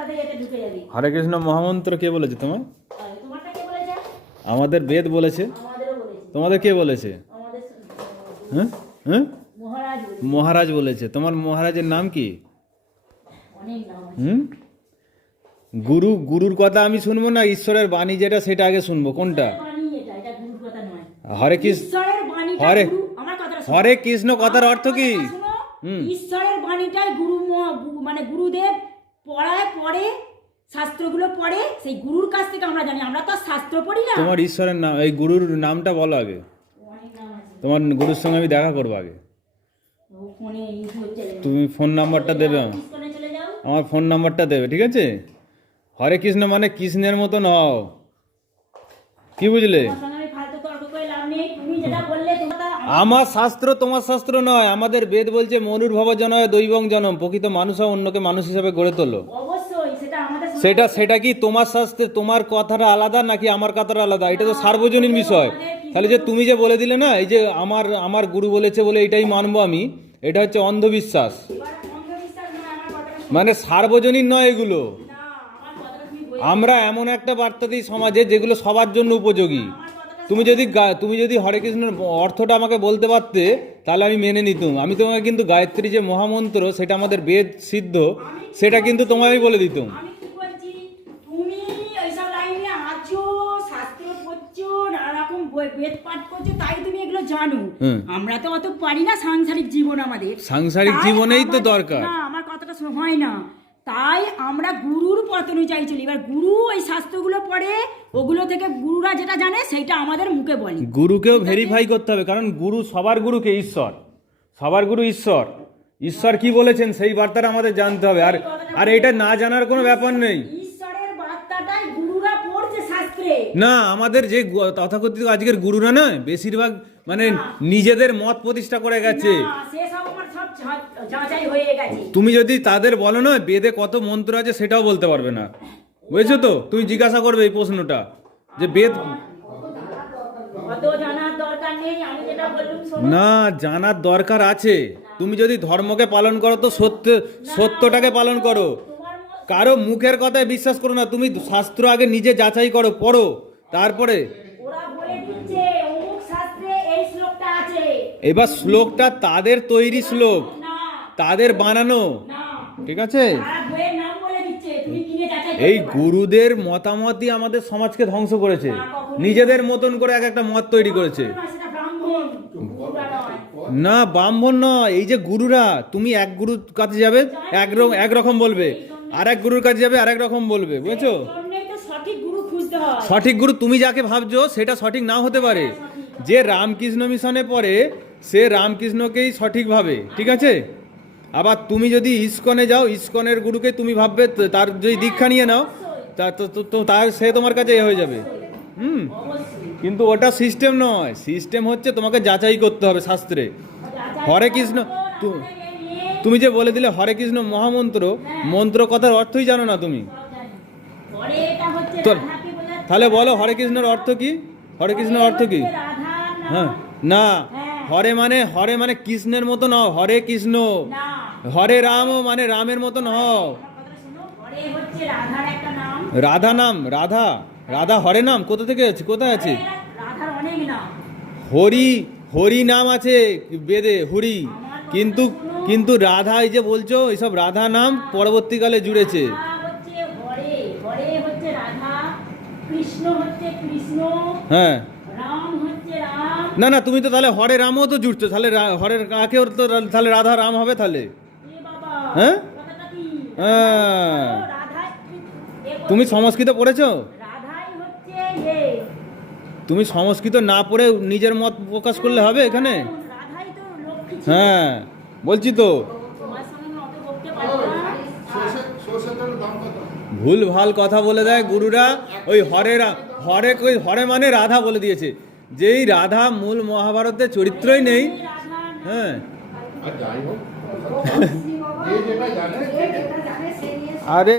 তাদের এতে ঢুকে যাবি। হরে কৃষ্ণ মহামন্ত্র কে বলেছে তোমার তোমারটা কে বলেছে? আমাদের বেদ বলেছে। তোমাদের কে বলেছে? হ্যাঁ? হ্যাঁ? মহারাজ বলেছে। তোমার মহারাজের নাম কি? হুম? গুরু গুরুর কথা আমি শুনব না ঈশ্বরের বাণী যেটা সেটা আগে শুনব। কোনটা? হরে কৃষ্ণ হরে-। হরে কৃষ্ণ কথার অর্থ কি। ঈশ্বরের বাণীটাই গুরু মানে গুরুদেব পড়ায় পড়ে শাস্ত্রগুলো পড়ে সেই গুরুর কাছ থেকে আমরা জানি। আমরা তো শাস্ত্র পড়ি না। তোমার ঈশ্বরের নাম এই গুরুর নামটা বলো আগে। তোমার গুরুর সঙ্গে আমি দেখা করব আগে। তুমি ফোন নাম্বারটা দেবে আমার। ফোন নাম্বারটা দেবে ঠিক আছে? হরে কৃষ্ণ মানে কৃষ্ণের মতন হও। কি বুঝলে তোমার সঙ্গে আমি ফালতু তর্ক করে লাভ নেই তুমি যেটা বললে তোমার আমার শাস্ত্র তোমার শাস্ত্র নয় আমাদের বেদ বলছে মনুর ভব জনয় দৈবং জনম প্রকৃত মানুষ অন্যকে মানুষ হিসাবে গড়ে তোলো। সেটা সেটা কি তোমার শাস্ত্রে তোমার কথাটা আলাদা নাকি আমার কথাটা আলাদা? এটা তো সার্বজনীন বিষয়। তাহলে যে তুমি যে বলে দিলে না এই যে আমার আমার গুরু বলেছে বলে এটাই মানবো আমি এটা হচ্ছে অন্ধবিশ্বাস। মানে সার্বজনীন নয় এগুলো। আমার এমন একটা বার্তা দিই সমাজে যেগুলো সবার জন্য উপযোগী। তুমি যদি তুমি যদি হরে কৃষ্ণের অর্থটা আমাকে বলতে পারতে তাহলে আমি মেনে নিতুম। আমি তোমাকে কিন্তু গায়ত্রী যে মহামন্ত্র সেটা আমাদের বেদ সিদ্ধ সেটা কিন্তু তোমায় বলে দিতুম। বেদ পাঠ করছ তাই তুমি এগুলো জানো। আমরা তো অত পারি না সাংসারিক জীবন আমাদের। সাংসারিক জীবনেই তো দরকার। না আমার কথাটা হয় না। তাই আমরা গুরুর পথ অনুযায়ী চলি। এবার গুরু ওই শাস্ত্রগুলো পড়ে ওগুলো থেকে গুরুরা যেটা জানে সেটা আমাদের মুখে বলে। গুরুকেও ভেরিফাই করতে হবে কারণ গুরু সবার গুরুকে ঈশ্বর। সবার গুরু ঈশ্বর। ঈশ্বর কি বলেছেন সেই বার্তাটা আমাদের জানতে হবে। আর আর এটা না জানার কোনো ব্যাপার নেই। না আমাদের যে তথাকথিত আজকের গুরুরা নয় বেশিরভাগ মানে নিজেদের মত প্রতিষ্ঠা করে গেছে। তুমি যদি তাদের বলো না বেদে কত মন্ত্র আছে সেটাও বলতে পারবে না। বুঝেছ তো? তুমি জিজ্ঞাসা করবে এই প্রশ্নটা যে বেদ না জানার দরকার আছে। তুমি যদি ধর্মকে পালন করো তো সত্য সত্যটাকে পালন করো। কারও মুখের কথায় বিশ্বাস করো না তুমি শাস্ত্র আগে নিজে যাচাই করো পড়ো তারপরে ওরা বলে দিচ্ছে অমুক শাস্ত্রে এই শ্লোকটা আছে এবার শ্লোকটা তাদের তৈরি শ্লোক। তাদের বানানো। ঠিক আছে? এই গুরুদের মতামতই আমাদের সমাজকে ধ্বংস করেছে। নিজেদের মতন করে এক একটা মত তৈরি করেছে। না, ব্রাহ্মণ নয়। না এই যে গুরুরা তুমি এক গুরুর কাছে যাবে এক রকম একরকম বলবে। আর এক গুরুর কাছে যাবে আর এক রকম বলবে বুঝেছ? সঠিক গুরু তুমি যাকে ভাবছ সেটা সঠিক নাও হতে পারে। যে রামকৃষ্ণ মিশনে পড়ে সে রামকৃষ্ণকেই সঠিকভাবে ঠিক আছে? আবার তুমি যদি ইস্কনে যাও, ইস্কনের গুরুকে তুমি ভাববে তার যদি দীক্ষা নিয়ে নাও, তা তো- তার সে তোমার কাছে এ হয়ে যাবে। হুম? কিন্তু ওটা সিস্টেম নয়। সিস্টেম হচ্ছে তোমাকে যাচাই করতে হবে শাস্ত্রে। হরে কৃষ্ণ তুমি যে বলে দিলে হরে কৃষ্ণ মহামন্ত্র, মন্ত্র কথার অর্থই জানো না তুমি। তাহলে বলো হরে কৃষ্ণের অর্থ কি? হরে কৃষ্ণের অর্থ কি। হ্যাঁ। না। হরে মানে হরে মানে কৃষ্ণের মতো নও হরে কৃষ্ণ। হরে রাম মানে রামের একটা নাম রাধা নাম রাধা রাধা হরে নাম কোথা থেকে আছে কোথায় আছে? হরি হরি নাম আছে বেদে হরি। কিন্তু কিন্তু রাধা এই যে বলছো এইসব রাধা নাম পরবর্তীকালে জুড়েছে। হ্যাঁ। না না তুমি তো তাহলে হরে রামও তো জুড়ছো তাহলে হরের কাকেও তো তাহলে রাধা রাম হবে তাহলে? হ্যাঁ? হ্যাঁ। তুমি সংস্কৃত পড়েছো? রাধাই হচ্ছে তুমি সংস্কৃত না পড়ে নিজের মত প্রকাশ করলে হবে এখানে? রাধাই তো লক্ষ্মী ছিল। হ্যাঁ বলছি তো। তোমার সঙ্গে আমি অত বকতে পারি না ভুল ভালো কথা বলে দেয় গুরুরা। ওই হরে হরে কই হরে মানে রাধা বলে দিয়েছে। যেই রাধা মূল মহাভারতে চরিত্রই নেই হ্যাঁ। আর যাই হোক। যে যেটা জানে আরে